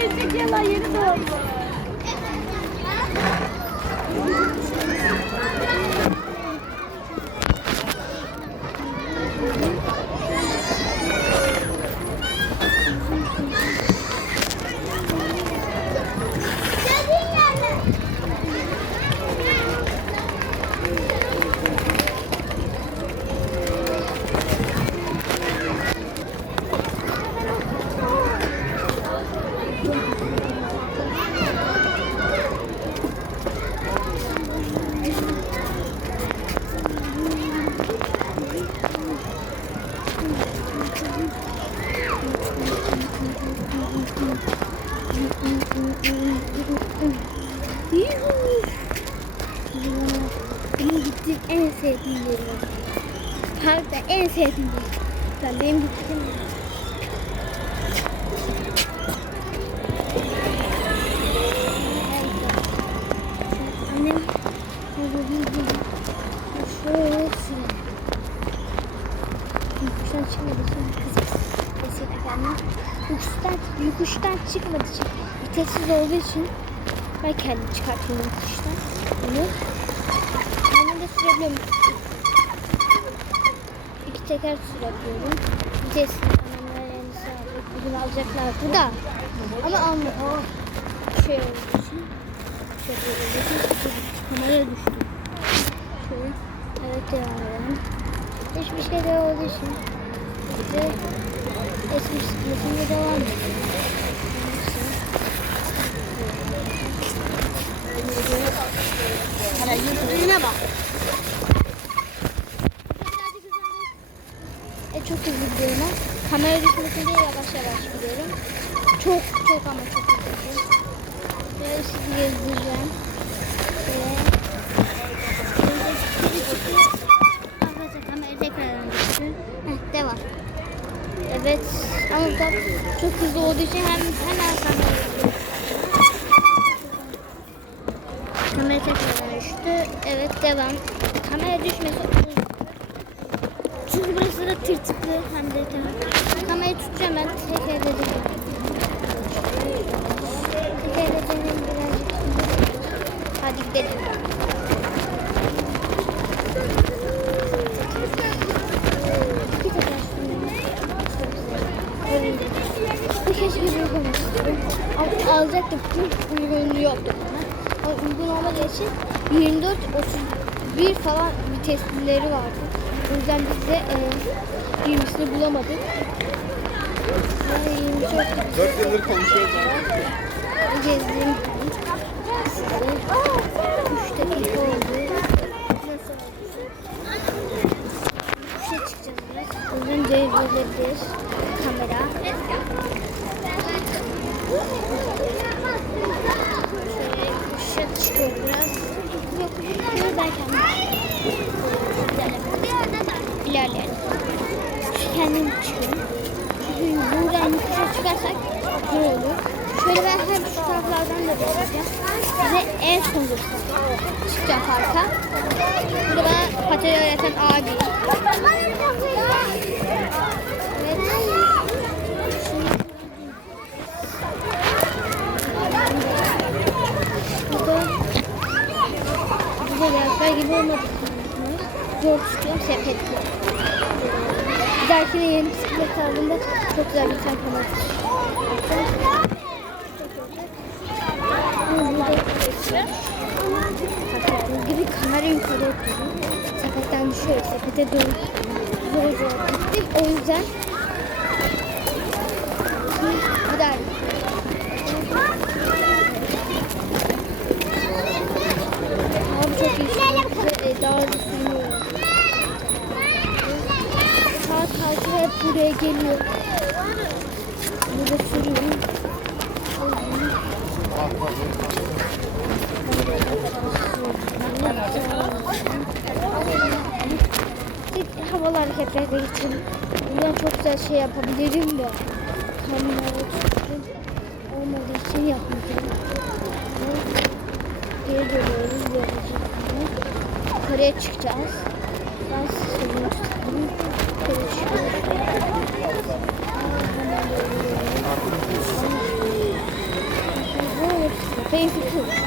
Gerizekalı yeni doğdu. Benim gittiğim en sevdiğim yer. Parkta en sevdiğim yer. Ben benim gittiğim yer. Yokuştan, yokuştan çıkmadı için vitessiz olduğu için ben kendim çıkartıyorum yokuştan. Bunu kendim de sürebiliyorum. İki teker sürebiliyorum. Vites annemler yani sağlık. Bugün alacaklardı da. Ama almadı. Şey olduğu için. Şey olduğu için. Kameraya düştü. Şöyle. Evet devam edelim. Hiçbir şey de olduğu için. Bize eski bisikletimle devam edelim. Hala yürüdüğüne bak. E, çok hızlı gidiyorum ben. Kamera düşmesin diye yavaş yavaş gidiyorum. Çok çok ama çok hızlı. Böyle sizi gezdireceğim. Şöyle. Arkadaşlar kamera tekrardan düştü. Heh, devam. Evet da çok hızlı olduğu için hem hemen düştü. Kamera tekrardan düştü. Evet devam. Kamera düşmesi çünkü burası da tırtıklı hem de tamam. Kamerayı tutacağım uygun olmadığı için 24 31 falan viteslileri vardı. O yüzden biz de e, 20'sini bulamadık. Yani 24 Dört yıldır konuşuyoruz. gezdiğim size 3 dakika oldu. Kuşa çıkacağız biraz. O yüzden devrilebilir kamera. Çıkıyor biraz. Yok, yok kendim. İlerleyelim. Kendim çıkıyorum. Çünkü buradan yokuşa çıkarsak zor olur. Şöyle ben hem şu taraflardan da bakacağım. Size en son çıkacağım parka. Burada bana pateni öğreten abi. Evet. Şimdi burada güzel yerler gibi olmadı. Zor tutuyorum sepetli. Bir dahakine yeni bisiklet aldığımda çok güzel bir tane kanal. Gördüğünüz gibi kamera yukarı oturuyor. Sepetten düşüyor. Sepete doğru zor zor gittik. O yüzden bir daha Abi çok iyi. Ve, e, Daha hızlı sürüyor. Saat kalkıyor hep buraya geliyor. Burada sürüyor. Tek havalı hareketler de geçelim. Buradan çok güzel şey yapabilirim de. Kamera tuttum. Olmadığı için yapmayacağım. Geri dönüyoruz böylece. Yukarıya çıkacağız. Ben seni tutalım. Yukarı çıkıyoruz. Keyifli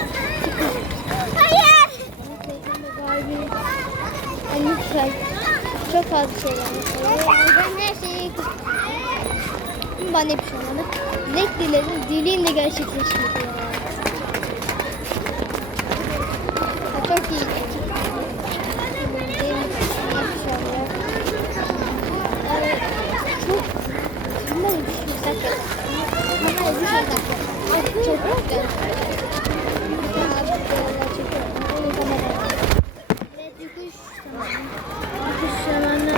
Ben her şeyi bana hep şey olmadı. Dilek dilerim, dileğim de gerçekleşmedi ya. Ha, Çok iyi. Dileğim inşallah. Evet, çok Bunları düşünsek ya. Bunları düşünsek ya. Çok güzel. Ya, böyle çekiyorum. Onu kameraya. Evet, yokuş zamanı. Yokuş zamanı.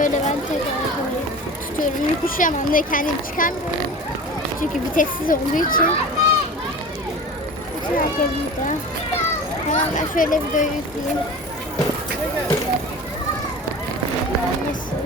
Şöyle ben tekrar tutuyorum. Yokuş zamanında kendim çıkarmıyorum. Çünkü vitessiz olduğu için. Bütün herkes burada. Hemen ben şöyle videoyu yükleyeyim. Nasıl?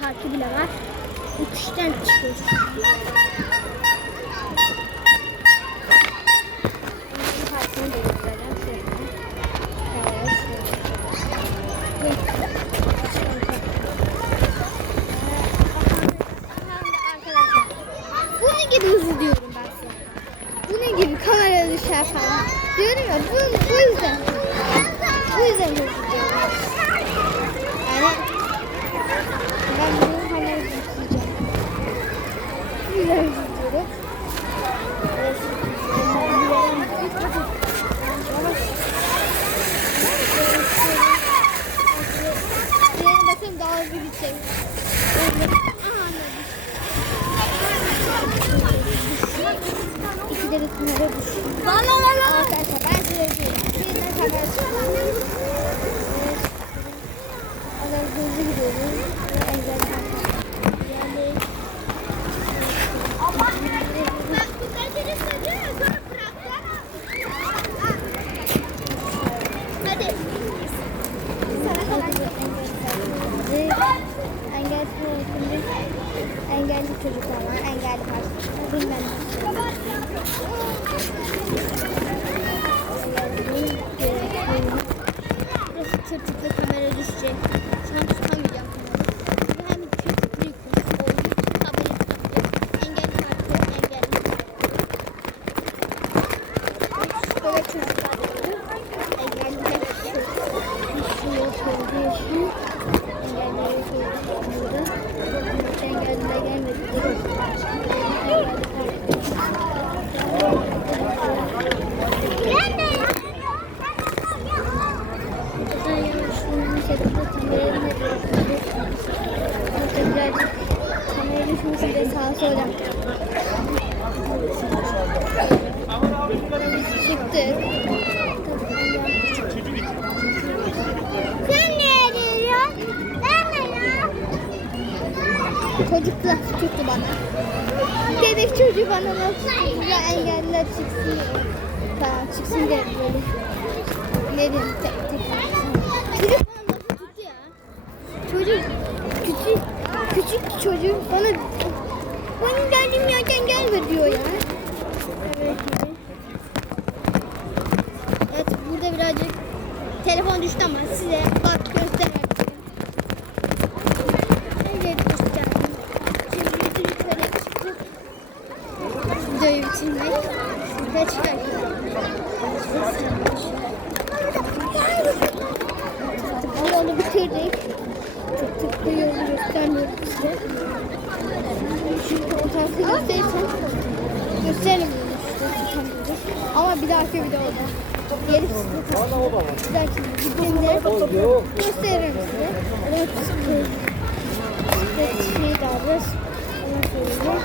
Parkı bile var. Uçuştan çıkıyoruz. Engelli parkını da göstereceğim. Şöyle. Evet, şöyle. Arkadaşlar. Bunun gibi hızlı diyorum ben size. Bunun gibi kamera düşer falan. Diyorum ya bu, bu yüzden. Bu yüzden hızlı diyorum. Yani ben bunu kamera düşüreceğim. Bu yüzden hızlı diyorum. Evet. Diğerine bakın daha hızlı gidecek. Aha, anladım. İkide bir kamera düşüyor. Arkadaşlar ben size diyeyim. Yeniden kamera çıkıyor. Evet. Adam hızlı gidiyoruz. Engelli. Yani... Hadi. Engelli şimdi engelli çocuklar var, engelli var. Bilmem ne. Burası tırtıklı kamera düşecek. Şu an tutamayacağım kamerayı. Çünkü hem tırtıklı yükmüş. O tablet tutamayacak. Engelli kartı, engelli. Böyle çocuklar var. Engelliler düşüyor. Düşüyor, söylüyor şu. Engelliler söylüyor burada. Hiç engelliler gelmedi. Engelli kartı. Ben şunun şekilde kamerayı ne Burada birazcık kamerayı düşmüşüm de sağa sola. Çıktık. Sen niye geliyorsun? Ben de ya. Çocuk laf tuttu bana. Bebek çocuğu bana. Ya engelliler çıksın. Tamam çıksın diye böyle. Ne diyeyim tek tek. Çocuk küçük küçük çocuk bana benim geldiğim yerden gelme diyor ya. Evet. Evet burada birazcık telefon düştü ama size bak göstereyim. Evet gösterdim. Şimdi şöyle çıktık. Videoyu bitirmek. Ve çıkartıyorum. Yolu bitirdik. Tık tık bu yolu göstermiyorum size. Çünkü o tarafı gösterirsem gösteremiyorum. Ama bir dahaki videoda size bir dahaki gittiğimde gösteririm size. Evet, bisiklet şeyi de alırız. söyleyeyim.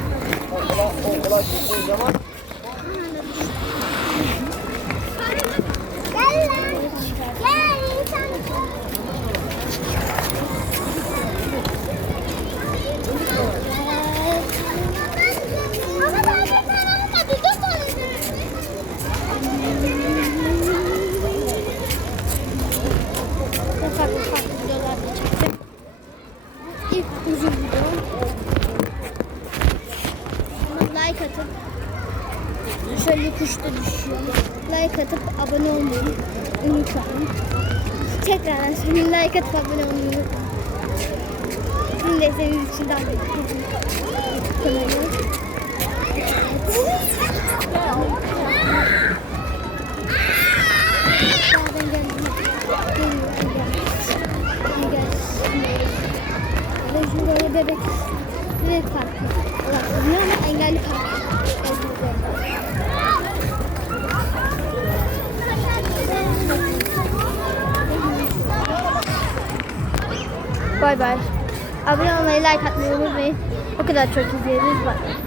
Okula gittiğin zaman şöyle kuşta düşüyor. Like atıp abone olmayı unutmayın. Tekrardan söyleyeyim like atıp abone olmayı unutmayın. Sizin desteğiniz için daha böyle bebek bebek parkı olabiliyor ama engelli park. Bay bay. Abone olmayı, like atmayı unutmayın. O kadar çok izleyiniz. Bye.